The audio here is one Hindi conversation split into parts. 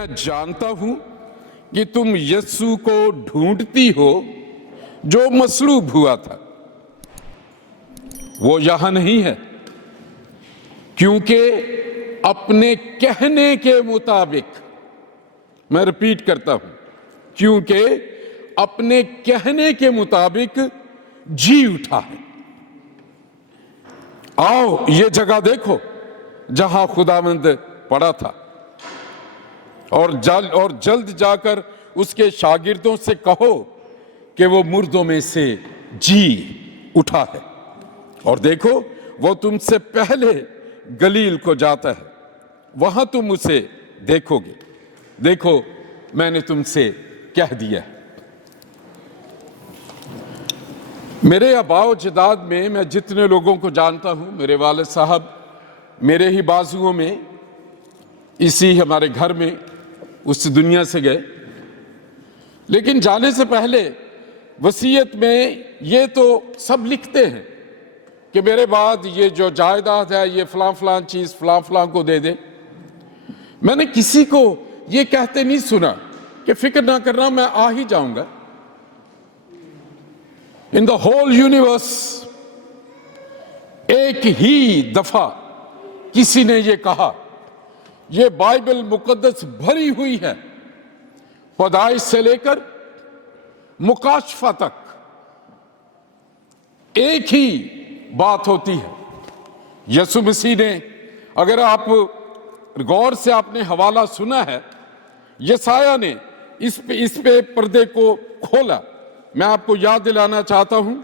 मैं जानता हूं कि तुम यीशु को ढूंढती हो जो मसलूब हुआ था। वो यहां नहीं है, क्योंकि अपने कहने के मुताबिक, मैं रिपीट करता हूं, क्योंकि अपने कहने के मुताबिक जी उठा है। आओ ये जगह देखो जहां खुदावंद पड़ा था, और जल्द जाकर उसके शागिर्दों से कहो कि वो मुर्दों में से जी उठा है। और देखो वो तुमसे पहले गलील को जाता है, वहां तुम उसे देखोगे। देखो मैंने तुमसे कह दिया है। मेरे आबाओ जदाद में मैं जितने लोगों को जानता हूं, मेरे वालिद साहब मेरे ही बाजुओं में, इसी हमारे घर में उस दुनिया से गए। लेकिन जाने से पहले वसीयत में ये तो सब लिखते हैं कि मेरे बाद ये जो जायदाद है ये फलां फलां चीज फलां फलां को दे दे। मैंने किसी को ये कहते नहीं सुना कि फिक्र ना करना, मैं आ ही जाऊंगा। इन द होल यूनिवर्स एक ही दफा किसी ने ये कहा, ये बाइबल मुकद्दस भरी हुई है, पैदाइश से लेकर मुकाशफा तक एक ही बात होती है। यीशु मसीह ने, अगर आप गौर से आपने हवाला सुना है, यसाया ने इस पे पर्दे को खोला। मैं आपको याद दिलाना चाहता हूं,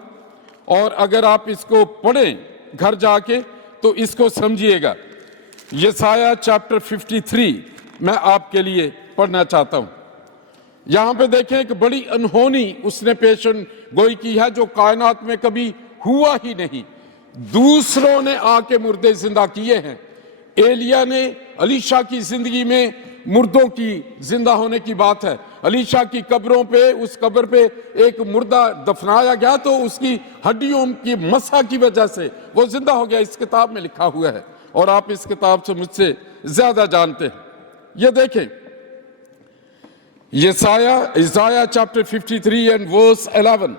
और अगर आप इसको पढ़ें घर जाके तो इसको समझिएगा। यसाया चैप्टर 53 मैं आपके लिए पढ़ना चाहता हूं। यहां पे देखें एक बड़ी अनहोनी उसने पेशन गोई की है, जो कायनात में कभी हुआ ही नहीं। दूसरों ने आके मुर्दे जिंदा किए हैं। एलिया ने, अलीशा की जिंदगी में मुर्दों की जिंदा होने की बात है। अलीशा की कब्रों पे, उस कब्र पे एक मुर्दा दफनाया गया तो उसकी हड्डियों की मसा की वजह से वो जिंदा हो गया। इस किताब में लिखा हुआ है, और आप इस किताब से मुझसे ज्यादा जानते हैं। ये देखें, इसाया चैप्टर 53 एंड वर्स 11,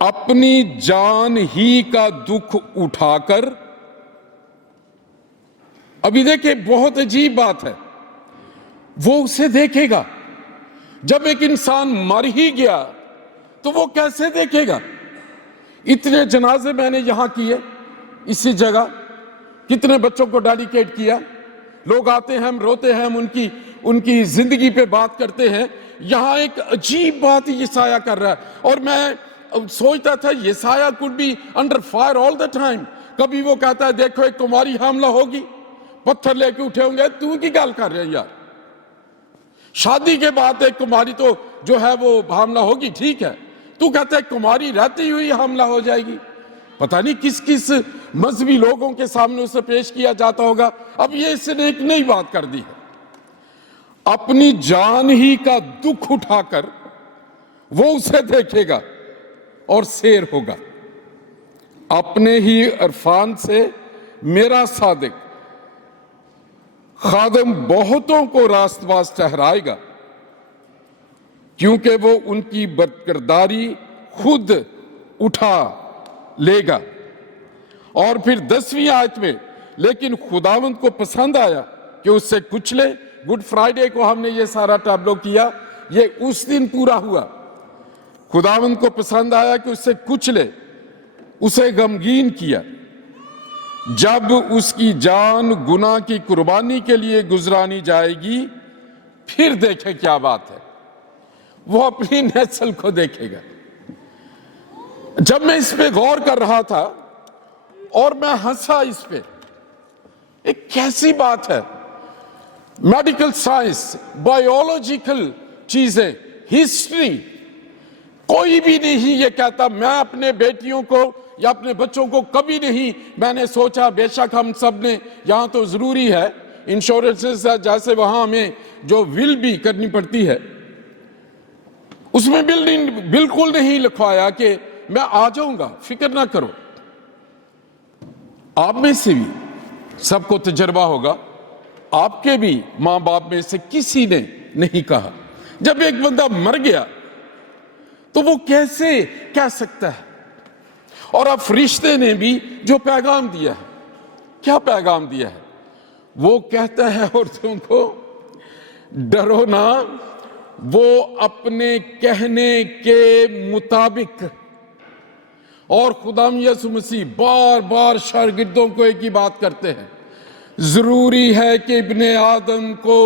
अपनी जान ही का दुख उठाकर, अभी देखिए बहुत अजीब बात है, वो उसे देखेगा। जब एक इंसान मर ही गया तो वो कैसे देखेगा? इतने जनाजे मैंने यहां किए, इसी जगह कितने बच्चों को डेडिकेट किया। लोग आते हैं, हम रोते हैं, हम उनकी जिंदगी पे बात करते हैं। यहां एक अजीब बात यसाया कर रहा है, और मैं सोचता था Isaiah could be under fire all the time. कभी वो कहता है देखो एक कुमारी हमला होगी, पत्थर लेके उठे होंगे। तू की गल कर रहे हैं यार, शादी के बाद एक कुमारी तो जो है वो हमला होगी, ठीक है। तू कहता है कुमारी रहती हुई हमला हो जाएगी। पता नहीं किस किस मजहबी लोगों के सामने उसे पेश किया जाता होगा। अब ये इसने एक नई बात कर दी है, अपनी जान ही का दुख उठाकर वो उसे देखेगा और शेर होगा। अपने ही इरफान से मेरा सादिक खादम बहुतों को रास्तबाज ठहराएगा, क्योंकि वो उनकी बदकिरदारी खुद उठा लेगा। और फिर 10वीं आयत में, लेकिन खुदावंद को पसंद आया कि उससे कुचले। गुड फ्राइडे को हमने ये सारा टैब्लो किया, ये उस दिन पूरा हुआ। खुदावंद को पसंद आया कि उससे कुचले, उसे गमगीन किया। जब उसकी जान गुनाह की कुर्बानी के लिए गुजरानी जाएगी, फिर देखे क्या बात है, वो अपनी नस्ल को देखेगा। जब मैं इस पे गौर कर रहा था और मैं हंसा इस पे, एक कैसी बात है। मेडिकल साइंस, बायोलॉजिकल चीजें, हिस्ट्री, कोई भी नहीं ये कहता। मैं अपने बेटियों को या अपने बच्चों को कभी नहीं मैंने सोचा, बेशक हम सब ने यहां तो जरूरी है इंश्योरेंसेस, जैसे वहां हमें जो विल भी करनी पड़ती है, उसमें बिल्कुल नहीं लिखवाया कि मैं आ जाऊंगा, फिक्र ना करो। आप में से भी सबको तजर्बा होगा आपके भी मां बाप में से किसी ने नहीं कहा। जब एक बंदा मर गया तो वो कैसे कह सकता है? और अब फरिश्ते ने भी जो पैगाम दिया है, क्या पैगाम दिया है? वो कहता है औरतों को डरो ना, वो अपने कहने के मुताबिक। और खुदाम यसु मसीह बार बार शागिर्दों को एक ही बात करते हैं, जरूरी है कि इब्ने आदम को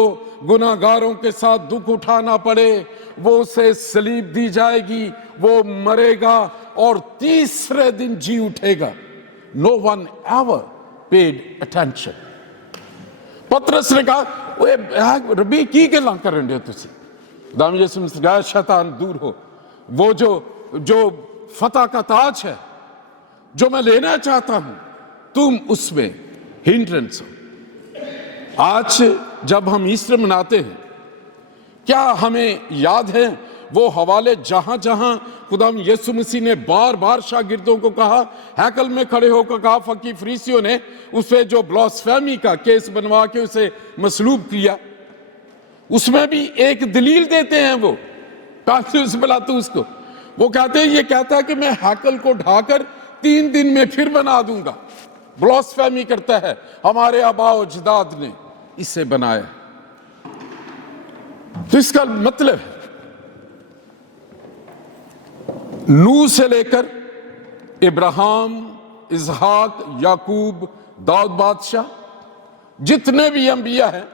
गुनाहगारों के साथ दुख उठाना पड़े, वो उसे सलीब दी जाएगी, वो मरेगा और तीसरे दिन जी उठेगा। No one ever paid attention. पतरस ने कहा ओए रबी की गल्लां करन दे हो तुसी? खुदाम यसु मसीह कहा शैतान दूर हो, वो जो फतह का ताज है जो मैं लेना चाहता हूं, तुम उसमें हिंड्रेंस हो। आज जब हम ईस्टर मनाते हैं, क्या हमें याद है वो हवाले जहां जहां खुदाम यीशु मसीह ने बार बार शागिर्दों को कहा, हैकल में खड़े होकर कहा, फकीर फरीसियों ने उसे जो ब्लास्फेमी का केस बनवा के उसे मसलूब किया, उसमें भी एक दलील देते हैं वो कांग्रेस पिलातुस को। वो कहते हैं, ये कहता है कि मैं हैकल को ढाकर 3 दिन में फिर बना दूंगा। ब्लास्फेमी करता है, हमारे आबा और अजदाद ने इसे बनाया। तो इसका मतलब है नूह से लेकर इब्राहिम, इसहाक, याकूब, दाऊद बादशाह, जितने भी अंबिया हैं,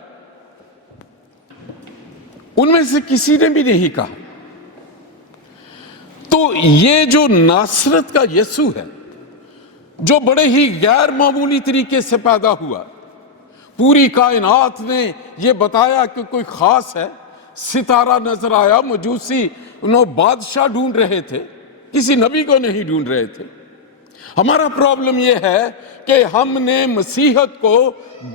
उनमें से किसी ने भी नहीं कहा। तो ये जो नासरत का यीशु है, जो बड़े ही गैर मामूली तरीके से पैदा हुआ, पूरी कायनात ने ये बताया कि कोई खास है, सितारा नजर आया, मजूसी उन्होंने बादशाह ढूंढ रहे थे, किसी नबी को नहीं ढूंढ रहे थे। हमारा प्रॉब्लम यह है कि हमने मसीहत को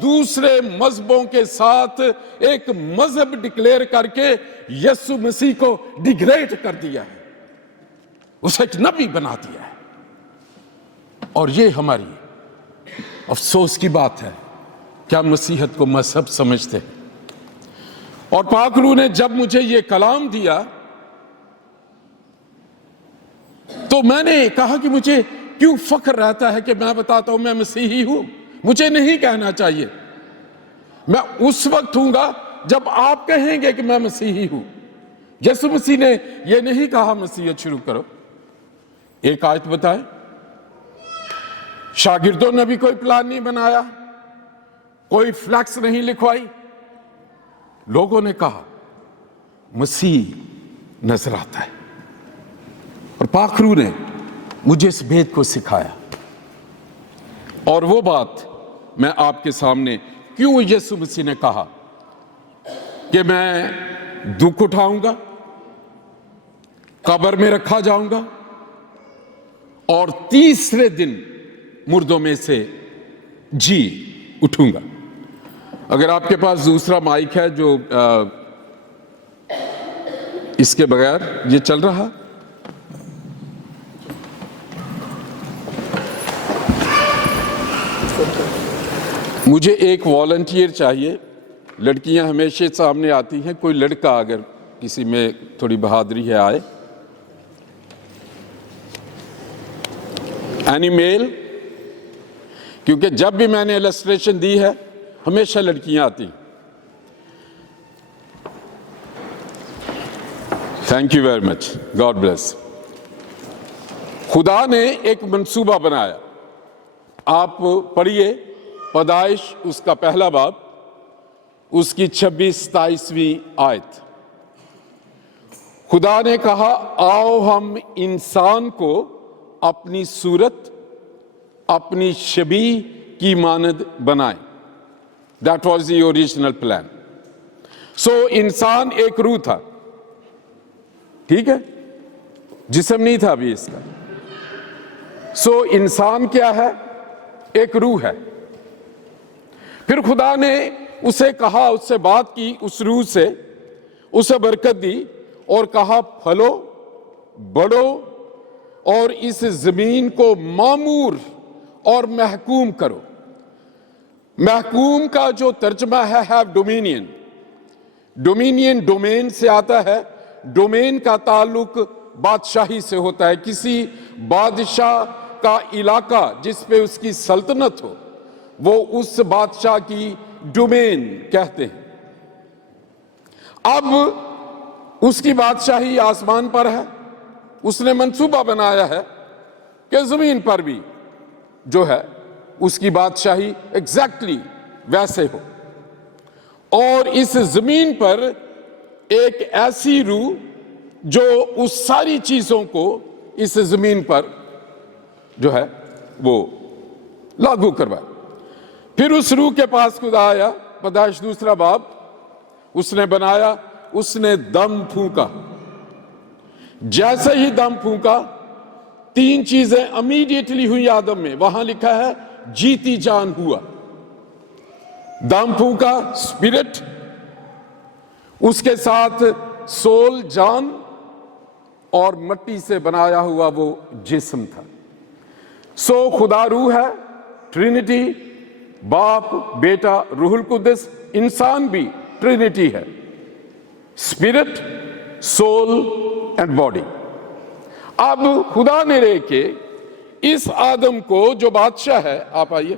दूसरे मजहबों के साथ एक मजहब डिक्लेयर करके यीशु मसीह को डिग्रेड कर दिया है, उसे एक नबी बना दिया है। और ये हमारी अफसोस की बात है, क्या मसीहत को मजहब समझते हैं। और पाक रूह ने जब मुझे ये कलाम दिया तो मैंने कहा कि मुझे क्यों फख्र रहता है कि मैं बताता हूं मैं मसीही हूं। मुझे नहीं कहना चाहिए, मैं उस वक्त हूंगा जब आप कहेंगे कि मैं मसीही हूं। यीशु मसीह ने यह नहीं कहा मसीहत शुरू करो। एक आयत बताए, शागिर्दों ने भी कोई प्लान नहीं बनाया, कोई फ्लैक्स नहीं लिखवाई। लोगों ने कहा मसीह नजर आता है। और पाक रूह ने मुझे इस भेद को सिखाया। और वो बात मैं आपके सामने, क्यों यीशु मसीह ने कहा कि मैं दुख उठाऊंगा, कब्र में रखा जाऊंगा और तीसरे दिन मुर्दों में से जी उठूंगा। अगर आपके पास दूसरा माइक है जो इसके बगैर ये चल रहा, मुझे एक वॉलंटियर चाहिए। लड़कियां हमेशा सामने आती हैं, कोई लड़का अगर किसी में थोड़ी बहादुरी है आए। Any mail? क्योंकि जब भी मैंने इलस्ट्रेशन दी है हमेशा लड़कियां आती। Thank you very much, God bless. खुदा ने एक मंसूबा बनाया। आप पढ़िए पैदाइश उसका पहला बाब, उसकी 26-27वीं आयत। खुदा ने कहा आओ हम इंसान को अपनी सूरत, अपनी शबीह की मानद बनाएं। That was the original plan. So इंसान एक रूह था, ठीक है, जिस्म नहीं था अभी इसका। सो इंसान क्या है? एक रूह है। फिर खुदा ने उसे कहा, उससे बात की, उस रूह से उसे बरकत दी और कहा फलो, बढ़ो और इस जमीन को मामूर और महकूम करो। महकूम का जो तर्जमा है हैव डोमिनियन। डोमिनियन डोमेन से आता है। डोमेन का ताल्लुक बादशाही से होता है। किसी बादशाह का इलाका जिस पे उसकी सल्तनत हो, वो उस बादशाह की डोमेन कहते हैं। अब उसकी बादशाही आसमान पर है। उसने मंसूबा बनाया है कि जमीन पर भी जो है उसकी बादशाही एग्जैक्टली वैसे हो। और इस जमीन पर एक ऐसी रूह जो उस सारी चीजों को इस जमीन पर जो है वो लागू करवाए। फिर उस रूह के पास खुदा आया, पैदाइश 2 बाब। उसने बनाया, उसने दम फूंका। जैसे ही दम फूंका, 3 चीजें इमीडिएटली हुई आदम में। वहां लिखा है जीती जान हुआ। दम फूंका स्पिरिट, उसके साथ सोल जान, और मिट्टी से बनाया हुआ वो जिस्म था। सो खुदा रूह है, ट्रिनिटी, बाप, बेटा, रूहुल कुद्दस। इंसान भी ट्रिनिटी है, स्पिरिट, सोल एंड बॉडी। अब खुदा ने लेके इस आदम को जो बादशाह है, आप आइए,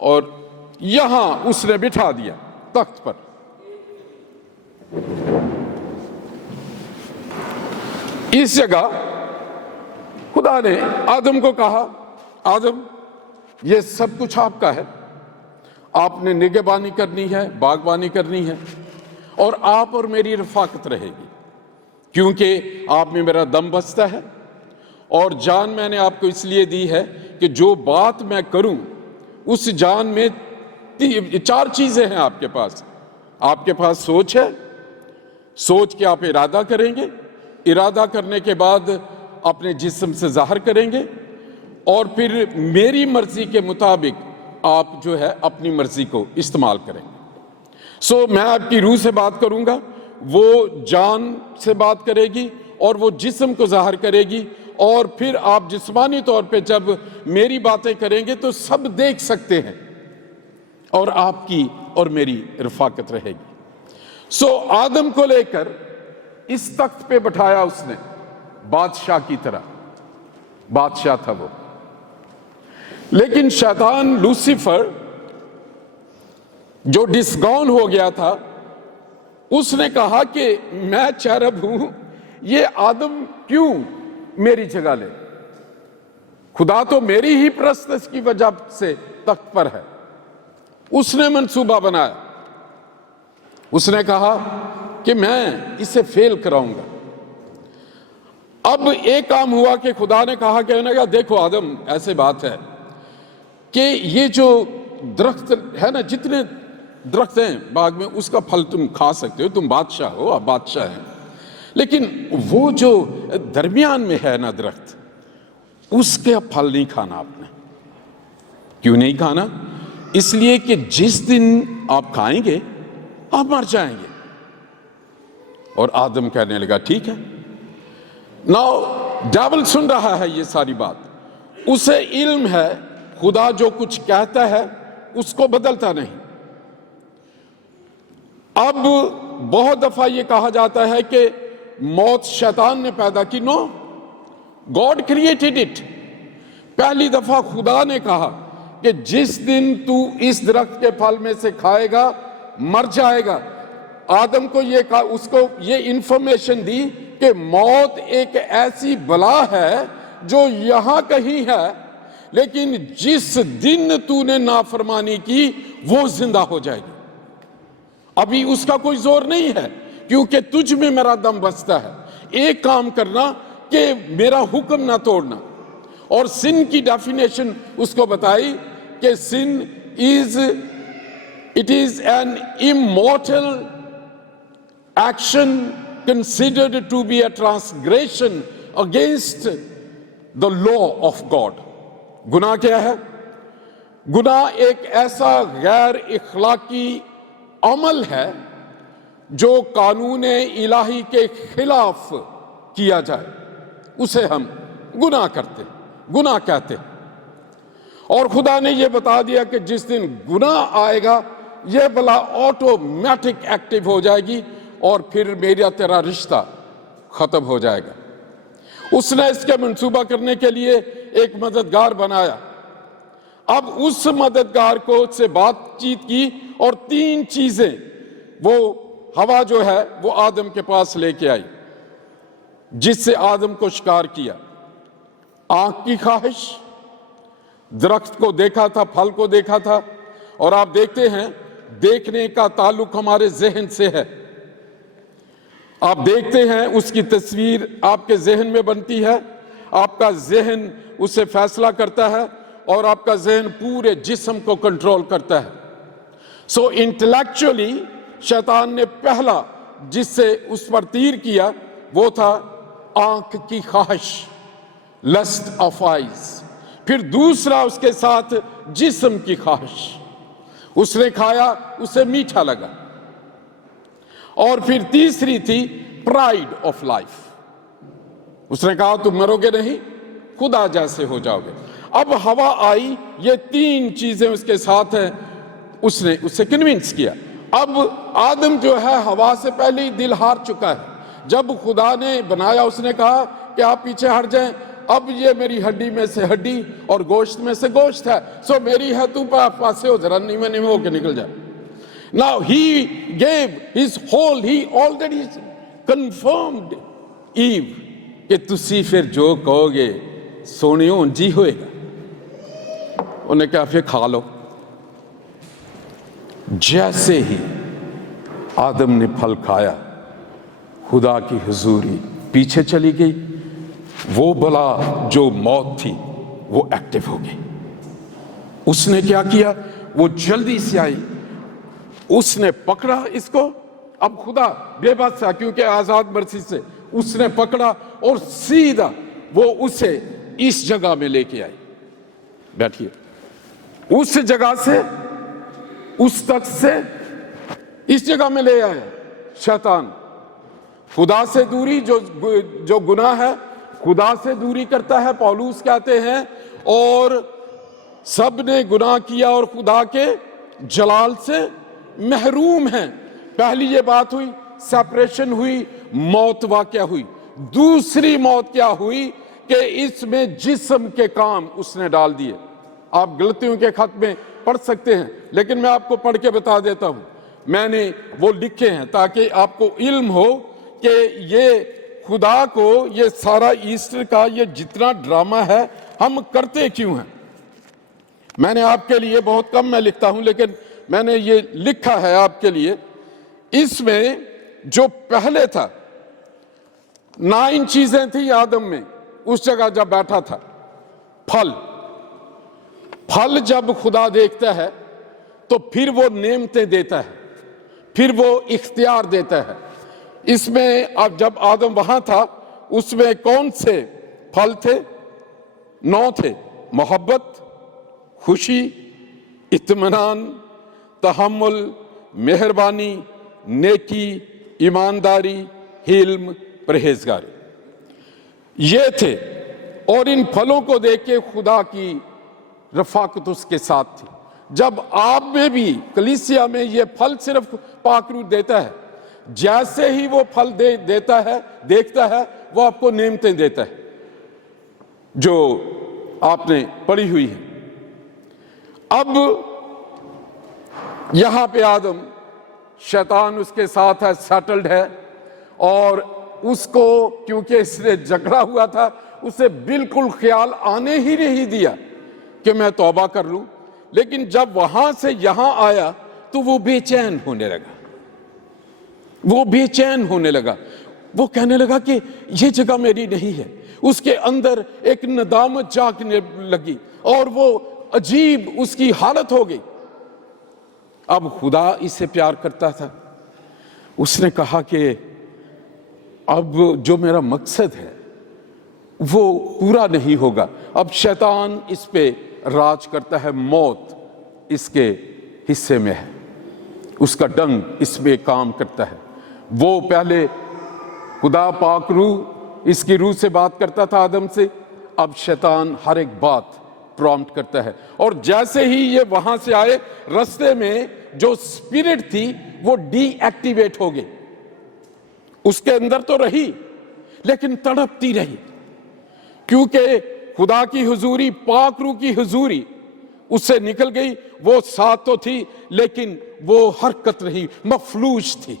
और यहां उसने बिठा दिया तख्त पर। इस जगह खुदा ने आदम को कहा, आदम ये सब कुछ आपका है, आपने निगहबानी करनी है, बागबानी करनी है, और आप और मेरी रफाकत रहेगी, क्योंकि आप में मेरा दम बसता है। और जान मैंने आपको इसलिए दी है कि जो बात मैं करूं उस जान में 4 चीजें हैं आपके पास। आपके पास सोच है, सोच के आप इरादा करेंगे, इरादा करने के बाद अपने जिस्म से जाहिर करेंगे, और फिर मेरी मर्जी के मुताबिक आप जो है अपनी मर्जी को इस्तेमाल करेंगे। मैं आपकी रूह से बात करूंगा, वो जान से बात करेगी, और वो जिस्म को जाहिर करेगी, और फिर आप जिस्मानी तौर पे जब मेरी बातें करेंगे तो सब देख सकते हैं, और आपकी और मेरी रफाकत रहेगी। आदम को लेकर इस तख्त पे बैठाया उसने, बादशाह की तरह। बादशाह था वो। लेकिन शैतान लूसीफर जो डिस्गॉन हो गया था, उसने कहा कि मैं चरब हूं, ये आदम क्यों मेरी जगह ले? खुदा तो मेरी ही प्रस्तश की वजह से तख्त पर है। उसने मंसूबा बनाया, उसने कहा कि मैं इसे फेल कराऊंगा। अब एक काम हुआ कि खुदा ने कहा कि उन्होंने कहा, देखो आदम, ऐसे बात है कि ये जो दरख्त है ना, जितने दरख्त हैं बाग में, उसका फल तुम खा सकते हो, तुम बादशाह हो, आप बादशाह हैं। लेकिन वो जो दरमियान में है ना दरख्त, उसके फल नहीं खाना आपने। क्यों नहीं खाना? इसलिए कि जिस दिन आप खाएंगे आप मर जाएंगे। और आदम कहने लगा ठीक है। नाउ डेविल सुन रहा है ये सारी बात, उसे इल्म है खुदा जो कुछ कहता है उसको बदलता नहीं। अब बहुत दफा ये कहा जाता है कि मौत शैतान ने पैदा की। No, God created it. पहली दफा खुदा ने कहा कि जिस दिन तू इस दरख्त के फल में से खाएगा मर जाएगा। आदम को ये कहा, उसको ये इंफॉर्मेशन दी कि मौत एक ऐसी बला है जो यहां कहीं है, लेकिन जिस दिन तूने नाफरमानी की वो जिंदा हो जाएगी। अभी उसका कोई जोर नहीं है, क्योंकि तुझ में मेरा दम बसता है। एक काम करना कि मेरा हुक्म ना तोड़ना। और सिन की डेफिनेशन उसको बताई कि seen it is an immortal action considered to be a transgression against the law of God. गुनाह क्या है? गुनाह एक ऐसा गैर इखलाकी अमल है जो कानून इलाही के खिलाफ किया जाए, उसे हम गुनाह करते हैं, गुनाह कहते हैं। और खुदा ने ये बता दिया कि जिस दिन गुनाह आएगा ये बला ऑटोमेटिक एक्टिव हो जाएगी और फिर मेरा तेरा रिश्ता खत्म हो जाएगा। उसने इसके मंसूबा करने के लिए एक मददगार बनाया। अब उस मददगार को से बातचीत की और 3 चीजें वो हवा जो है वो आदम के पास लेके आई, जिससे आदम को शिकार किया। आंख की ख्वाहिश, दरख्त को देखा था, फल को देखा था, और आप देखते हैं देखने का ताल्लुक हमारे जहन से है। आप देखते हैं उसकी तस्वीर आपके जहन में बनती है, आपका जहन उससे फैसला करता है और आपका जहन पूरे जिस्म को कंट्रोल करता है। सो इंटेलेक्चुअली शैतान ने पहला जिससे उस पर तीर किया वो था आंख की ख्वाहिश, लस्ट ऑफ आइज। फिर दूसरा उसके साथ जिस्म की ख्वाहिश, उसने खाया, उसे मीठा लगा। और फिर तीसरी थी प्राइड ऑफ लाइफ, उसने कहा तुम मरोगे नहीं, खुदा जैसे हो जाओगे। अब हवा आई, ये 3 चीजें उसके साथ हैं, उसने उससे कन्विंस किया। अब आदम जो है हवा से पहले ही दिल हार चुका है। जब खुदा ने बनाया उसने कहा कि आप पीछे हट जाएं, अब ये मेरी हड्डी में से हड्डी और गोश्त में से गोश्त है, सो मेरी है, तू पासे हो, जरा नीवे होके निकल जाए। Now he gave his whole, he already confirmed Eve कि तुसी फिर जो कहोगे सोनियो जी होएगा। उन्हें कहा फिर खा लो। जैसे ही आदम ने फल खाया, खुदा की हुजूरी पीछे चली गई। वो बला जो मौत थी वो एक्टिव हो गई। उसने क्या किया, वो जल्दी से आई, उसने पकड़ा इसको। अब खुदा बेबस था क्योंकि आजाद मर्जी से उसने पकड़ा और सीधा वो उसे इस जगह में लेके आई। बैठिए। उस जगह से उस तक से इस जगह में ले आया शैतान। खुदा से दूरी, जो गुनाह है खुदा से दूरी करता है, पौलुस कहते हैं, और सब ने गुनाह किया और खुदा के जलाल से महरूम हैं। पहली ये बात हुई, सेपरेशन हुई, मौत वाक़या हुई। दूसरी मौत क्या हुई कि इसमें जिस्म के काम उसने डाल दिए। आप गलतियों के खत में पढ़ सकते हैं, लेकिन मैं आपको पढ़ के बता देता हूं। मैंने वो लिखे हैं ताकि आपको इल्म हो कि ये खुदा को, ये सारा ईस्टर का ये जितना ड्रामा है हम करते क्यों हैं। मैंने आपके लिए बहुत कम मैं लिखता हूं, लेकिन मैंने ये लिखा है आपके लिए। इसमें जो पहले था 9 चीजें थी आदम में उस जगह जब बैठा था। फल जब खुदा देखता है तो फिर वो नेमतें देता है, फिर वो इख्तियार देता है। इसमें अब जब आदम वहां था उसमें कौन से फल थे? 9 थे। मोहब्बत, खुशी, इत्मीनान, तहम्मुल, मेहरबानी, नेकी, ईमानदारी, हिल्म, परहेजगारी, ये थे। और इन फलों को देख के खुदा की रफाकत उसके साथ थी। जब आप में भी, कलीसिया में, ये फल सिर्फ पाकरू देता है, जैसे ही वो फल देता है, देखता है, वो आपको नेमतें देता है जो आपने पढ़ी हुई है। अब यहां पे आदम, शैतान उसके साथ है, सेटल्ड है, और उसको क्योंकि इसने झगड़ा हुआ था, उसे बिल्कुल ख्याल आने ही नहीं दिया कि मैं तौबा कर लूं। लेकिन जब वहां से यहां आया तो वो बेचैन होने लगा, वो बेचैन होने लगा। वो कहने लगा कि ये जगह मेरी नहीं है। उसके अंदर एक नदामत जागने लगी और वो अजीब उसकी हालत हो गई। अब खुदा इससे प्यार करता था। उसने कहा कि अब जो मेरा मकसद है वो पूरा नहीं होगा। अब शैतान इस पे राज करता है, मौत इसके हिस्से में है, उसका डंग इसमें काम करता है। वो पहले खुदा पाक रूह, इसकी रूह से बात करता था आदम से। अब शैतान हर एक बात प्रॉम्प्ट करता है। और जैसे ही ये वहां से आए, रास्ते में जो स्पिरिट थी वो डीएक्टिवेट हो गई। उसके अंदर तो रही लेकिन तड़पती रही, क्योंकि खुदा की हुजूरी, पाक रूह की हुजूरी उससे निकल गई। वो साथ तो थी लेकिन वो हरकत रही, मफलूज थी।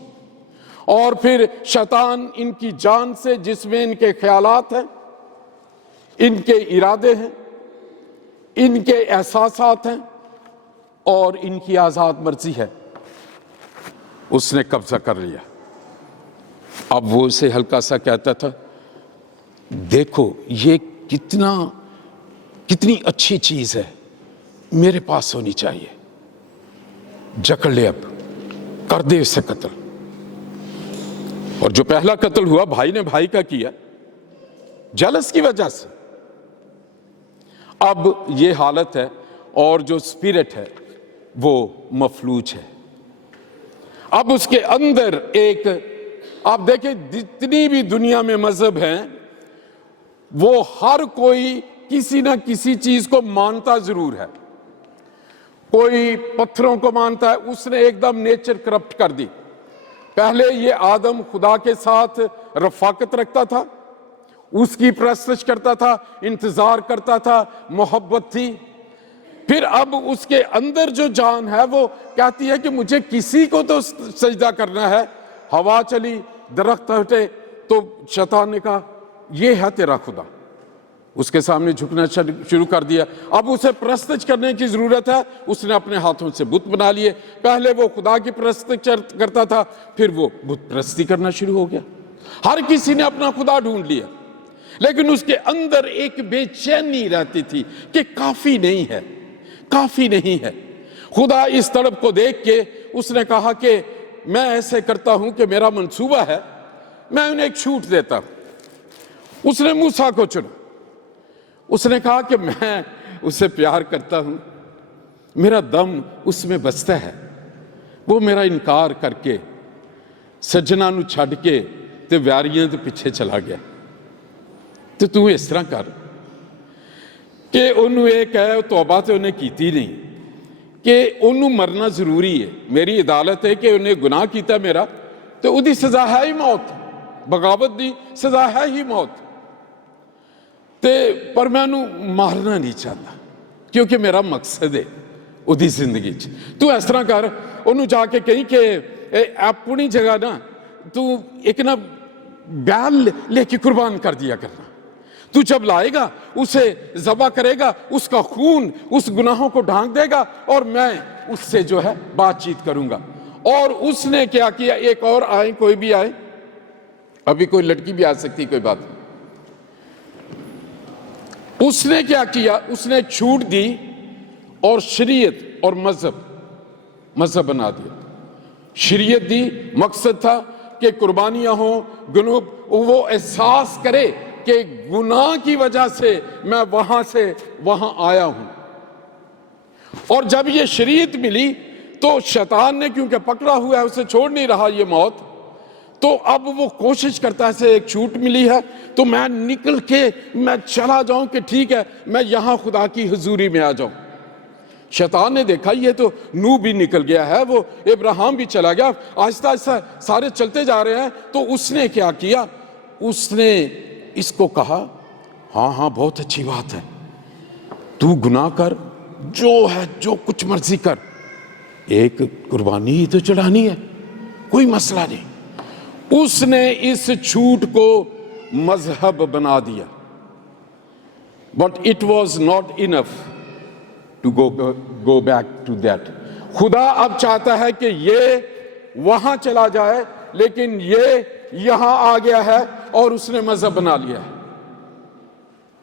और फिर शैतान इनकी जान से, जिसमें इनके ख्यालात हैं, इनके इरादे हैं, इनके एहसासात हैं और इनकी आजाद मर्जी है, उसने कब्जा कर लिया। अब वो उसे हल्का सा कहता था, देखो ये कितनी अच्छी चीज है, मेरे पास होनी चाहिए, जकड़ ले, अब कर दे इसे कत्ल। और जो पहला कत्ल हुआ भाई ने भाई का किया, जलस की वजह से। अब ये हालत है और जो स्पिरिट है वो मफलूज है। अब उसके अंदर एक, आप देखें जितनी भी दुनिया में मजहब हैं, वो हर कोई किसी ना किसी चीज को मानता जरूर है। कोई पत्थरों को मानता है, उसने एकदम नेचर करप्ट कर दी। पहले ये आदम खुदा के साथ रफाकत रखता था, उसकी परस्तिश करता था, इंतजार करता था, मोहब्बत थी। फिर अब उसके अंदर जो जान है वो कहती है कि मुझे किसी को तो सजदा करना है। हवा चली, दरख्त हटे, तो शैतान ने कहा ये है तेरा खुदा, उसके सामने झुकना शुरू कर दिया। अब उसे परस्तिश करने की जरूरत है, उसने अपने हाथों से बुत बना लिए। पहले वो खुदा की परस्तिश करता था, फिर वो बुत परस्ती करना शुरू हो गया। हर किसी ने अपना खुदा ढूंढ लिया, लेकिन उसके अंदर एक बेचैनी रहती थी कि काफी नहीं है, काफी नहीं है। खुदा इस तड़प को देख के उसने कहा कि मैं ऐसे करता हूं कि मेरा मंसूबा है, मैं उन्हें एक छूट देता हूं। उसने मूसा को चुना। उसने कहा कि मैं उससे प्यार करता हूं, मेरा दम उसमें बसता है। वो मेरा इनकार करके सज्जना नूं छड्ड के ते व्यारियां दे पिछे चला गया। तो तू इस तरह कर कि उन्होंने ये कहे, तौबा तो उन्हें कीती नहीं, कि उन्होंने मरना जरूरी है। मेरी अदालत है कि उन्हें गुनाह किया मेरा, तो उसकी सजा है ही मौत, बगावत की सजा है ही मौत। पर मैं उन्होंने मारना नहीं चाहता, क्योंकि मेरा मकसद है उसकी जिंदगी च। तू इस तरह कर, उन्होंने जाके कही कि अपनी जगह ना तू एक ना बैल लेके कुर्बान कर दिया करना। तू जब लाएगा उसे ज़बा करेगा, उसका खून उस गुनाहों को ढांक देगा और मैं उससे जो है बातचीत करूंगा। और उसने क्या किया, एक और आए, कोई भी आए, अभी कोई लड़की भी आ सकती, कोई बात नहीं। उसने क्या किया, उसने छूट दी और शरीयत और मजहब बना दिया। शरीयत दी, मकसद था कि कुर्बानियां हो, गुनूब, वो एहसास करे कि गुनाह की वजह से मैं वहां से वहां आया हूं। और जब ये शरीयत मिली तो शैतान ने, क्योंकि पकड़ा हुआ है, उसे छोड़ नहीं रहा ये मौत, तो अब वो कोशिश करता है, से एक छूट मिली है तो मैं निकल के मैं चला जाऊं कि ठीक है मैं यहां खुदा की हुजूरी में आ जाऊं। शैतान ने देखा ये तो नूह भी निकल गया है, वो इब्राहिम भी चला गया, आहिस्ता आहिस्ता सारे चलते जा रहे हैं। तो उसने क्या किया, उसने इसको कहा हाँ हाँ बहुत अच्छी बात है, तू गुनाह कर, जो है जो कुछ मर्जी कर, एक कुर्बानी ही तो चढ़ानी है, कोई मसला नहीं। उसने इस छूट को मजहब बना दिया। But it was not enough to go back to that. खुदा अब चाहता है कि ये वहां चला जाए, लेकिन ये यहां आ गया है और उसने मजहब बना लिया है,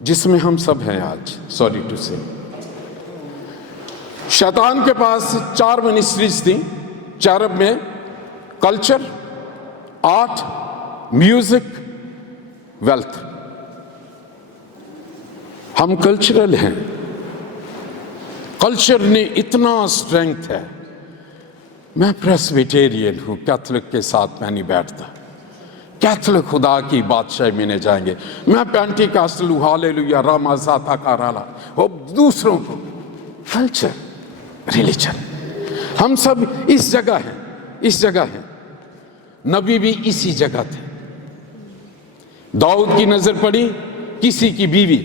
जिसमें हम सब हैं आज, सॉरी टू से। शैतान के पास 4 मिनिस्ट्रीज थी चारब में, कल्चर, आर्ट, म्यूजिक, वेल्थ। हम कल्चरल हैं, कल्चर ने इतना स्ट्रेंथ है। मैं प्रेस्बिटेरियन हूं, कैथोलिक के साथ मैं नहीं बैठता, कैथलिक खुदा की बादशाही में नहीं जाएंगे। मैं पेंटिकॉस्टल हालेलुया रामा साता काराला वो दूसरों को कल्चर रिलीजन। हम सब इस जगह हैं, इस जगह हैं। नबी भी इसी जगह थे। दाऊद की नजर पड़ी किसी की बीवी,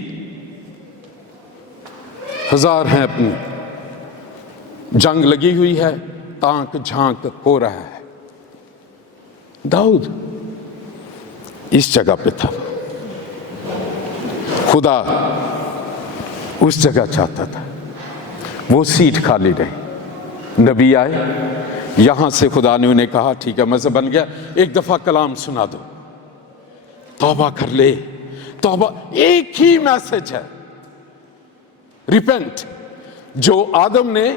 हजार हैं अपनी, जंग लगी हुई है, ताक झांक हो रहा है। दाऊद इस जगह पे था, खुदा उस जगह चाहता था, वो सीट खाली रही। नबी आए, यहां से खुदा ने उन्हें कहा ठीक है मज़हब बन गया, एक दफा कलाम सुना दो, तौबा कर ले। तौबा एक ही मैसेज है, रिपेंट, जो आदम ने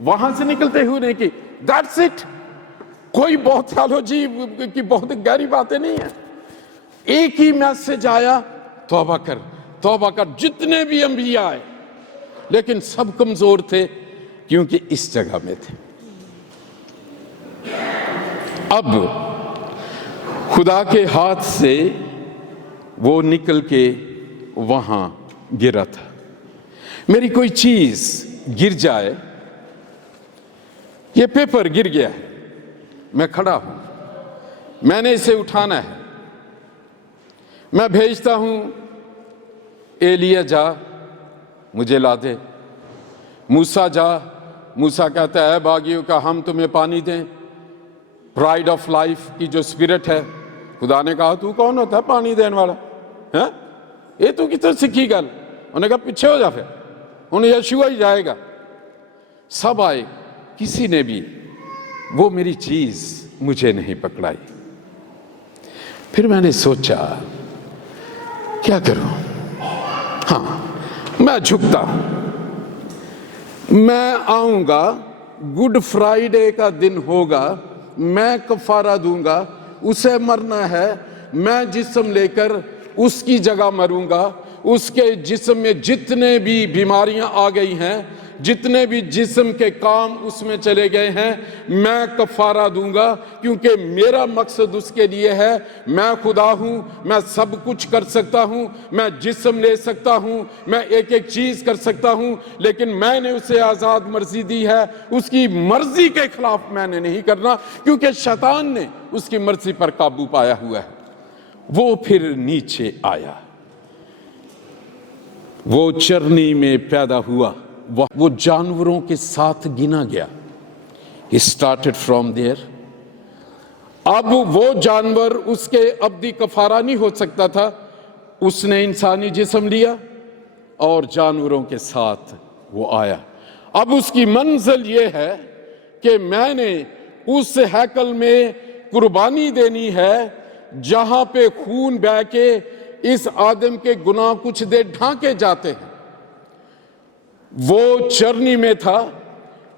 वहां से निकलते हुए नहीं की, दैट्स इट। कोई बहुत थियोलॉजी की बहुत गहरी बातें नहीं है, एक ही मैसेज आया, तौबा कर, तौबा कर। जितने भी अंबिया आए, लेकिन सब कमजोर थे क्योंकि इस जगह में थे। अब खुदा के हाथ से वो निकल के वहां गिरा था। मेरी कोई चीज गिर जाए, ये पेपर गिर गया है, मैं खड़ा हूं, मैंने इसे उठाना है, मैं भेजता हूं एलिया जा मुझे ला दे, मूसा जा, मूसा कहता है बागियों का हम तुम्हें पानी दें। प्राइड ऑफ लाइफ की जो स्पिरिट है, खुदा ने कहा तू कौन होता है पानी देने वाला है, ये तू कितने सीखी गल। उन्होंने कहा पीछे हो जा, फिर उन्हें यीशुआ ही जाएगा। सब आए, किसी ने भी वो मेरी चीज मुझे नहीं पकड़ाई। फिर मैंने सोचा क्या करूं, हाँ मैं झुकता हूं, मैं आऊंगा, गुड फ्राइडे का दिन होगा, मैं कफारा दूंगा, उसे मरना है, मैं जिस्म लेकर उसकी जगह मरूंगा। उसके जिस्म में जितने भी बीमारियां आ गई हैं, जितने भी जिस्म के काम उसमें चले गए हैं, मैं कफारा दूंगा, क्योंकि मेरा मकसद उसके लिए है। मैं खुदा हूं, मैं सब कुछ कर सकता हूं, मैं जिस्म ले सकता हूं, मैं एक एक चीज कर सकता हूं, लेकिन मैंने उसे आजाद मर्जी दी है। उसकी मर्जी के खिलाफ मैंने नहीं करना, क्योंकि शैतान ने उसकी मर्जी पर काबू पाया हुआ है। वो फिर नीचे आया, वो चरनी में पैदा हुआ, वो जानवरों के साथ गिना गया। He started from there। अब वो जानवर उसके अब्दी कफारा नहीं हो सकता था, उसने इंसानी जिस्म लिया और जानवरों के साथ वो आया। अब उसकी मंजिल ये है कि मैंने उस हैकल में कुर्बानी देनी है जहां पे खून बह के इस आदम के गुनाह कुछ देर ढांके जाते हैं। वो चरनी में था,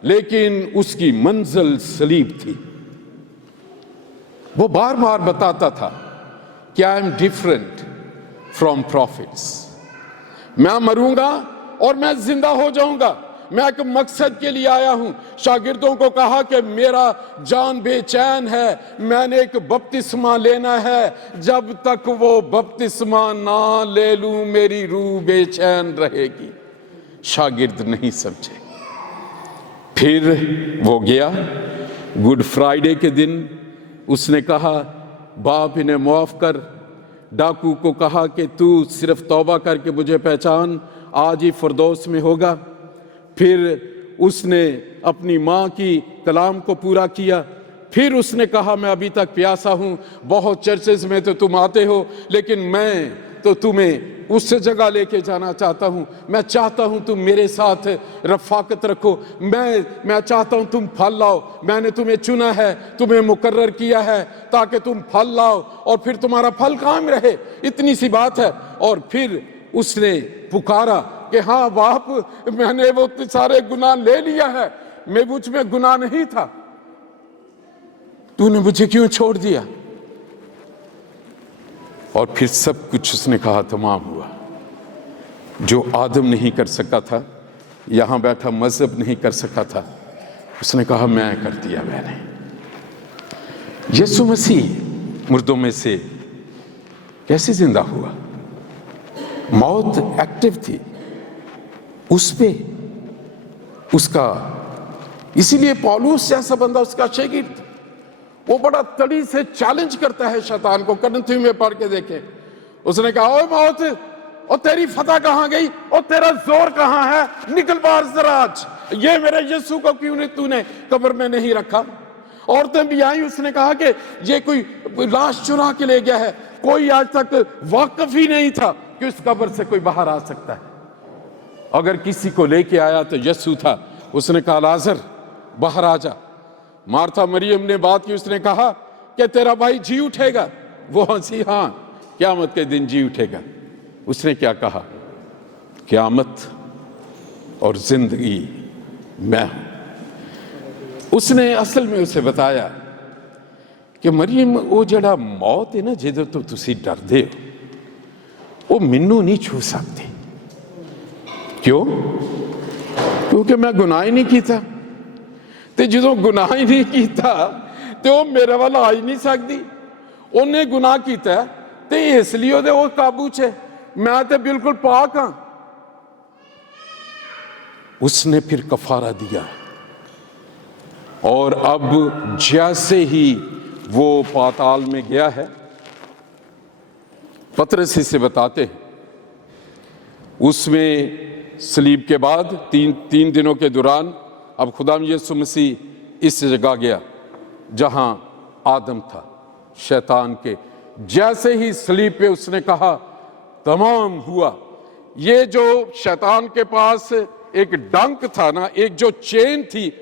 लेकिन उसकी मंजिल सलीब थी। वो बार बार बताता था कि I am different from profits. मैं मरूंगा और मैं जिंदा हो जाऊंगा, मैं एक मकसद के लिए आया हूं। शागिर्दों को कहा कि मेरा जान बेचैन है, मैंने एक बपतिस्मा लेना है, जब तक वो बपतिस्मा ना ले लूं मेरी रूह बेचैन रहेगी। शागिर्द नहीं समझे। फिर वो गया, गुड फ्राइडे के दिन उसने कहा बाप इन्हें माफ कर। डाकू को कहा कि तू सिर्फ तौबा करके मुझे पहचान, आज ही फरदौस में होगा। फिर उसने अपनी माँ की कलाम को पूरा किया। फिर उसने कहा मैं अभी तक प्यासा हूँ, बहुत चर्चेस में तो तुम आते हो, लेकिन मैं तो तुम्हें उस जगह लेके जाना चाहता हूं। मैं चाहता हूं तुम मेरे साथ रफाकत रखो, मैं चाहता हूं तुम फल लाओ। मैंने तुम्हें चुना है, तुम्हें मुकर्रर किया है ताकि तुम फल लाओ और फिर तुम्हारा फल कायम रहे। इतनी सी बात है। और फिर उसने पुकारा कि हाँ बाप, मैंने वो सारे गुनाह ले लिया है, मैं मुझ में गुनाह नहीं था, तूने मुझे क्यों छोड़ दिया। और फिर सब कुछ उसने कहा तमाम हुआ। जो आदम नहीं कर सका था, यहां बैठा मजहब नहीं कर सका था, उसने कहा मैं कर दिया। मैंने यीशु मसीह मुर्दों में से कैसे जिंदा हुआ? मौत एक्टिव थी उस पे, उसका, इसीलिए पौलुस जैसा बंदा उसका शागिर्द, वो बड़ा तड़ी से चैलेंज करता है शैतान को। करंथियों में पढ़ के देखे, उसने कहा, ओ मौत, और तेरी फतह कहां गई, और तेरा जोर कहां है, निकल बाहर जरा आज। ये मेरे यीशु को क्यों ने तूने कब्र में नहीं रखा? औरतें भी आई, उसने कहा कि ये कोई लाश चुरा के ले गया है, कोई आज तक वाकिफ ही नहीं था कि उस कब्र से कोई बाहर आ सकता है। अगर किसी को लेके आया तो यीशु था। उसने कहा, लाजर बाहर आ जा। मार्था मरियम ने बात की, उसने कहा कि तेरा भाई जी उठेगा। वो हंसी, हाँ क़यामत के दिन जी उठेगा। उसने क्या कहा? क़यामत और जिंदगी मैं हूं। उसने असल में उसे बताया कि मरियम, वो जड़ा मौत है ना जिधर तो तुसी डरदे हो, वो मैनू नहीं छू सकती। क्यों? क्योंकि मैं गुनाह ही नहीं किया, ते जो गुनाह ही नहीं किया तो वो मेरे वाल आ ही नहीं सकती। उन्हें गुनाह किया ते इसलिए वो काबू च है, मैं तो बिल्कुल पाक हाँ। उसने फिर कफारा दिया, और अब जैसे ही वो पाताल में गया है, पतरस से बताते हैं, उसमें सलीब के बाद तीन दिनों के दौरान अब खुदा यीशु मसीह इस जगह गया जहां आदम था, शैतान के। जैसे ही सलीब पे उसने कहा तमाम हुआ, ये जो शैतान के पास एक डंक था ना, एक जो चेन थी,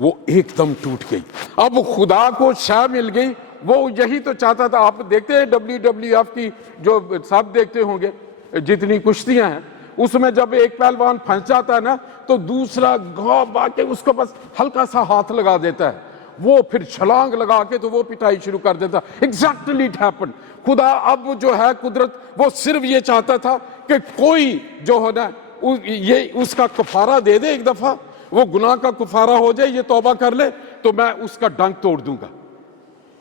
वो एकदम टूट गई। अब खुदा को शय मिल गई। वो यही तो चाहता था। आप देखते हैं WWF की जो सब देखते होंगे, जितनी कुश्तियां हैं, उसमें जब एक पहलवान फंस जाता है ना, तो दूसरा घाव बाके उसको बस हल्का सा हाथ लगा देता है, वो फिर छलांग लगा के तो वो पिटाई शुरू कर देता। Exactly it happened. खुदा अब जो है कुदरत, वो सिर्फ ये चाहता था कि कोई जो है ना ये उसका कफारा दे दे, एक दफा वो गुनाह का कफारा हो जाए, ये तौबा कर ले, तो मैं उसका डंक तोड़ दूंगा।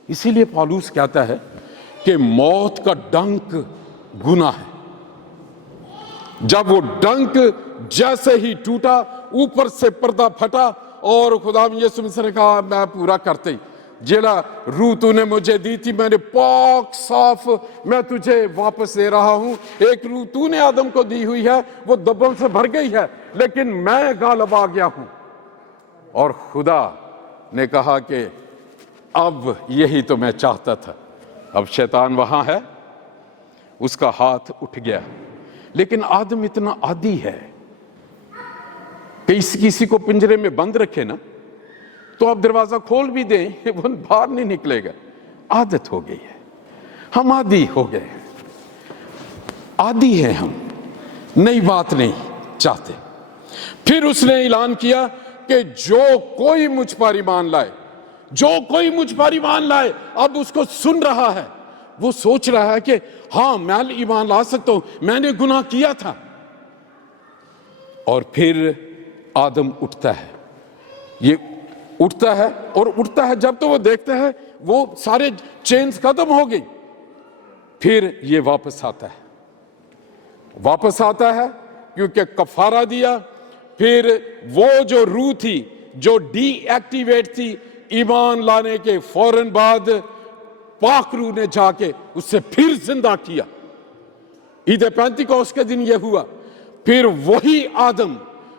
इसीलिए पौलुस कहता है कि मौत का डंक गुनाह है। जब वो डंक जैसे ही टूटा, ऊपर से पर्दा फटा, और खुदा यीशु मसीह ने कहा, मैं पूरा करते ही जेला रूह तूने मुझे दी थी, मैंने पाक साफ मैं तुझे वापस दे रहा हूं। एक रूह तूने आदम को दी हुई है, वो दब्बल से भर गई है, लेकिन मैं गालिब आ गया हूं। और खुदा ने कहा कि अब यही तो मैं चाहता था। अब शैतान वहां है, उसका हाथ उठ गया, लेकिन आदम इतना आदी है कि किसी को पिंजरे में बंद रखे ना, तो आप दरवाजा खोल भी दें, वो बाहर नहीं निकलेगा। आदत हो गई है, हम आदी हो गए हैं, आदी हैं हम, नई बात नहीं चाहते। फिर उसने ऐलान किया कि जो कोई मुझ पर ईमान लाए, जो कोई मुझ पर ईमान लाए, अब उसको सुन रहा है, वो सोच रहा है कि हां मैं ईमान ला सकता हूं, मैंने गुनाह किया था। और फिर आदम उठता है, ये उठता है और उठता है, जब तो वो देखता है वो सारे चेन्स खत्म हो गई। फिर ये वापस आता है क्योंकि कफारा दिया। फिर वो जो रूह थी जो डीएक्टिवेट थी, ईमान लाने के फौरन बाद पाक रूह ने जाके उससे फिर जिंदा किया। ईद पेंतिकोस्त के दिन यह हुआ। फिर वही आदम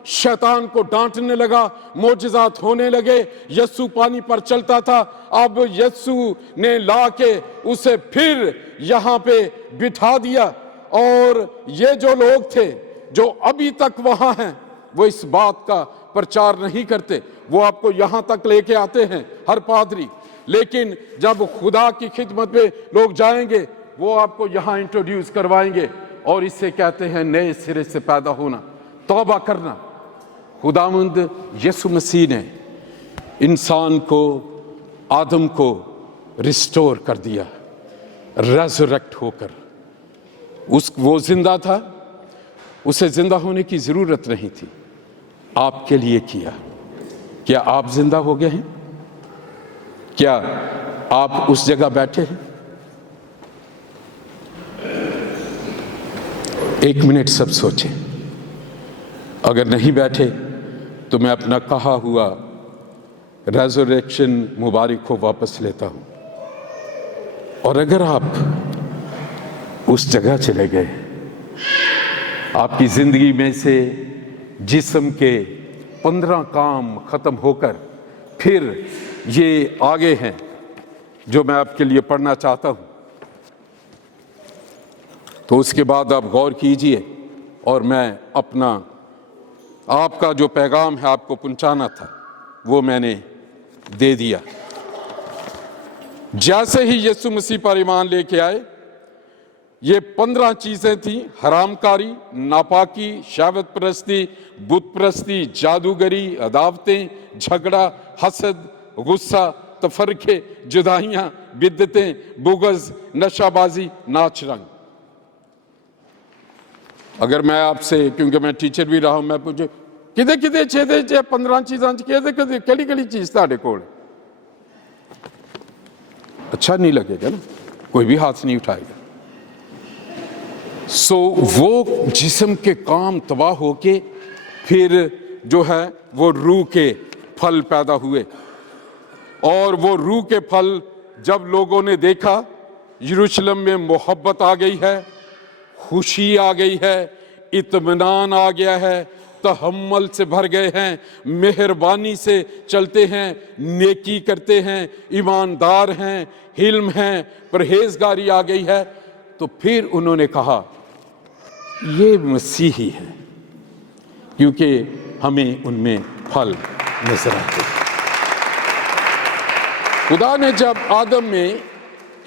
शैतान को डांटने लगा, मोजज़ात होने लगे, यीशु पानी पर चलता था। अब यीशु ने लाके उसे फिर यहां पे बिठा दिया। और ये जो लोग थे जो अभी तक वहां हैं, वो इस बात का प्रचार नहीं करते, वो आपको यहां तक लेके आते हैं हर पादरी, लेकिन जब खुदा की खिदमत में लोग जाएंगे, वो आपको यहां इंट्रोड्यूस करवाएंगे, और इससे कहते हैं नए सिरे से पैदा होना, तौबा करना। खुदावंद यीशु मसीह ने इंसान को, आदम को रिस्टोर कर दिया, रेज़रेक्ट होकर। वो जिंदा था, उसे जिंदा होने की जरूरत नहीं थी, आपके लिए किया। क्या आप जिंदा हो गए हैं? क्या आप उस जगह बैठे हैं? एक मिनट सब सोचें। अगर नहीं बैठे तो मैं अपना कहा हुआ रेज़रेक्शन मुबारक को वापस लेता हूं। और अगर आप उस जगह चले गए, आपकी जिंदगी में से जिस्म के 15 काम खत्म होकर फिर ये आगे हैं जो मैं आपके लिए पढ़ना चाहता हूं, तो उसके बाद आप गौर कीजिए और मैं अपना आपका जो पैगाम है आपको पहुंचाना था वो मैंने दे दिया। जैसे ही यीशु मसीह पर ईमान लेके आए, ये 15 चीजें थी: हरामकारी, नापाकी, शहवत परस्ती, बुत परस्ती, जादूगरी, अदावतें, झगड़ा, हसद, गुस्सा, तफरके, जुदाइयां, बिद्दतें, बुगज, नशाबाजी, नाच रंग। अगर मैं आपसे, क्योंकि मैं टीचर भी रहा हूं, मैं पूछूं किदे किदे छेदे च 15 चीज़ां च किदे केड़ी केड़ी चीज़ तुहाडे कोल, अच्छा नहीं लगेगा ना, कोई भी हाथ नहीं उठाएगा। सो वो जिस्म के काम तबाह होके फिर जो है वो रूह के फल पैदा हुए। और वो रूह के फल जब लोगों ने देखा, यरूशलेम में मोहब्बत आ गई है, खुशी आ गई है, इत्मीनान आ गया है, तहम्मुल से भर गए हैं, मेहरबानी से चलते हैं, नेकी करते हैं, ईमानदार हैं, हिल्म हैं, परहेजगारी आ गई है, तो फिर उन्होंने कहा ये मसीही है, क्योंकि हमें उनमें फल नजर आते हैं। खुदा ने जब आदम में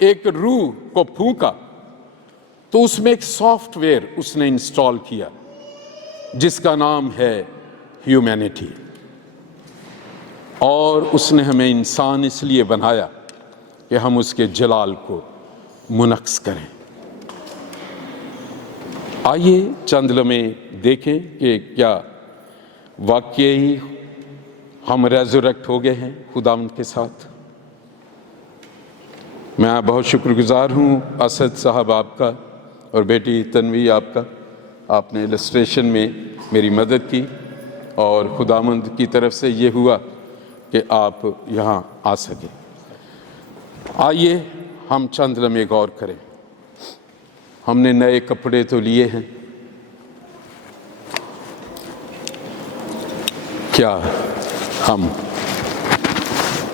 एक रूह को फूंका तो उसमें एक सॉफ्टवेयर उसने इंस्टॉल किया जिसका नाम है ह्यूमैनिटी। और उसने हमें इंसान इसलिए बनाया कि हम उसके जलाल को मुनक्स करें। आइए चंद लम्हे देखें कि क्या वाकई हम रेज़रेक्ट हो गए हैं खुदावंद के साथ। मैं बहुत शुक्रगुजार हूँ असद साहब आपका और बेटी तन्वी आपका, आपने इलस्ट्रेशन में मेरी मदद की और खुदावंद की तरफ से ये हुआ कि आप यहाँ आ सके। आइए हम चंद लम्हे गौर करें। हमने नए कपड़े तो लिए हैं, क्या हम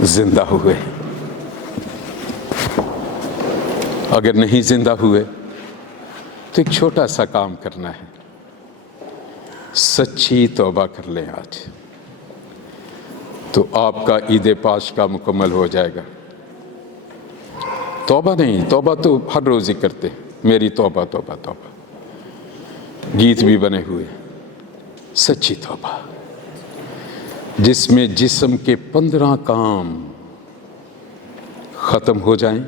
जिंदा हुए? अगर नहीं जिंदा हुए तो एक छोटा सा काम करना है, सच्ची तौबा कर लें आज, तो आपका ईद पाश का मुकम्मल हो जाएगा। तौबा नहीं, तौबा तो हर रोज़ ही करते हैं, मेरी तौबा तौबा तौबा, गीत भी बने हुए। सच्ची तौबा जिसमें जिस्म के 15 काम ख़त्म हो जाएं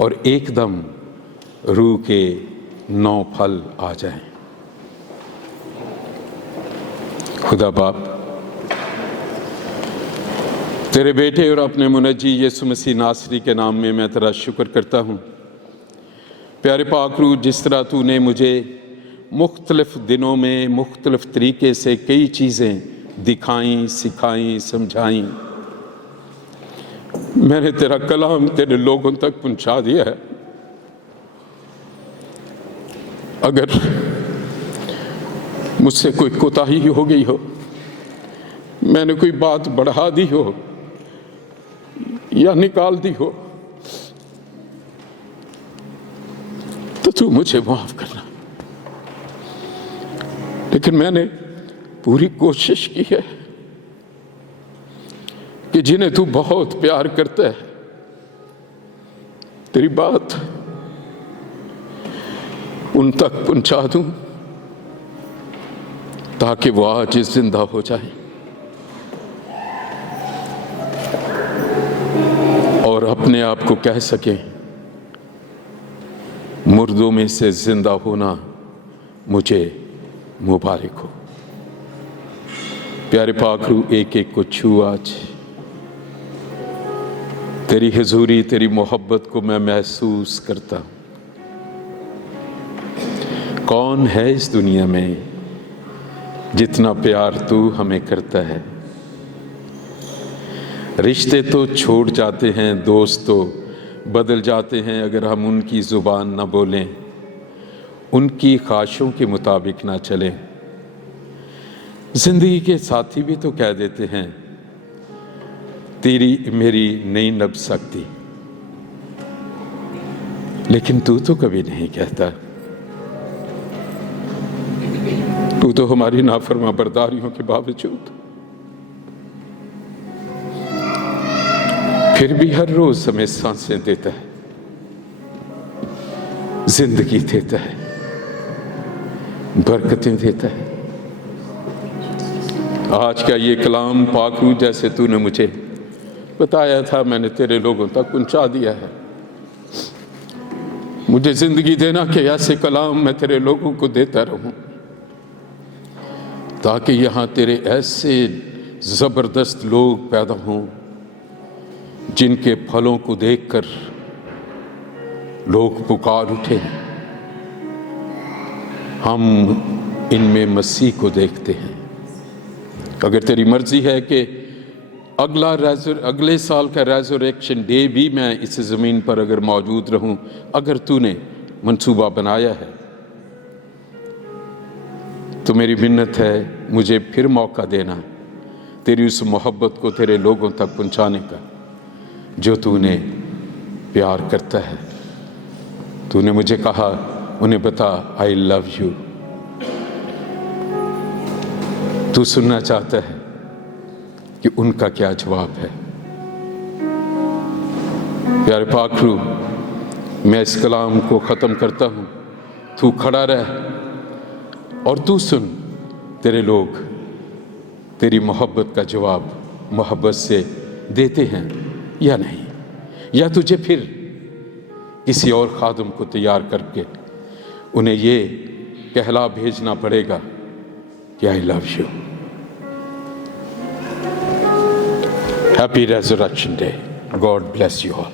और एकदम रूह के 9 फल आ जाएं। खुदा बाप, तेरे बेटे और अपने मुनज्जी यीशु मसीह नासरी के नाम में मैं तेरा शुक्र करता हूँ। प्यारे पाक रूह, जिस तरह तूने मुझे मुख्तलिफ दिनों में मुख्तलिफ तरीके से कई चीज़ें दिखाई, सिखाई, समझाई, मैंने तेरा कलाम तेरे लोगों तक पहुंचा दिया है। अगर मुझसे कोई कोताही हो गई हो, मैंने कोई बात बढ़ा दी हो या निकाल दी हो, तो तू मुझे माफ करना। लेकिन मैंने पूरी कोशिश की है कि जिन्हें तू बहुत प्यार करता है, तेरी बात उन तक पहुंचा दूं ताकि वो आज जिंदा हो जाए और अपने आप को कह सकें, मुर्दों में से जिंदा होना मुझे मुबारक हो। प्यारे पाक रूह, एक एक को छू आज। तेरी हुजूरी, तेरी मोहब्बत को मैं महसूस करता हूं। कौन है इस दुनिया में जितना प्यार तू हमें करता है। रिश्ते तो छोड़ जाते हैं, दोस्त तो बदल जाते हैं, अगर हम उनकी ज़ुबान न बोलें, उनकी ख्वाहिशों के मुताबिक ना चलें। ज़िंदगी के साथी भी तो कह देते हैं तेरी मेरी नहीं नभ सकती, लेकिन तू तो कभी नहीं कहता। तू तो हमारी नाफरमा बर्दारियों के बावजूद फिर भी हर रोज हमें सांसें देता है, जिंदगी देता है, बरकतें देता है। आज का ये कलाम पाक रूह जैसे तूने मुझे बताया था, मैंने तेरे लोगों तक पहुंचा दिया है। मुझे जिंदगी देना कि ऐसे कलाम मैं तेरे लोगों को देता रहूं, ताकि यहाँ तेरे ऐसे ज़बरदस्त लोग पैदा हों जिनके फलों को देखकर लोग पुकार उठे, हम इनमें मसीह को देखते हैं। अगर तेरी मर्जी है कि अगले साल का रेज़रेक्शन डे भी मैं इस ज़मीन पर अगर मौजूद रहूं, अगर तूने मंसूबा बनाया है, तो मेरी मिन्नत है मुझे फिर मौका देना तेरी उस मोहब्बत को तेरे लोगों तक पहुंचाने का जो तूने प्यार करता है। तूने मुझे कहा उन्हें बता आई लव यू। तू सुनना चाहता है कि उनका क्या जवाब है। प्यारे पाक रूह, मैं इस कलाम को ख़त्म करता हूँ, तू खड़ा रह और तू सुन तेरे लोग तेरी मोहब्बत का जवाब मोहब्बत से देते हैं या नहीं, या तुझे फिर किसी और खादम को तैयार करके उन्हें ये कहला भेजना पड़ेगा कि I love you. Happy resurrection day. God bless you all.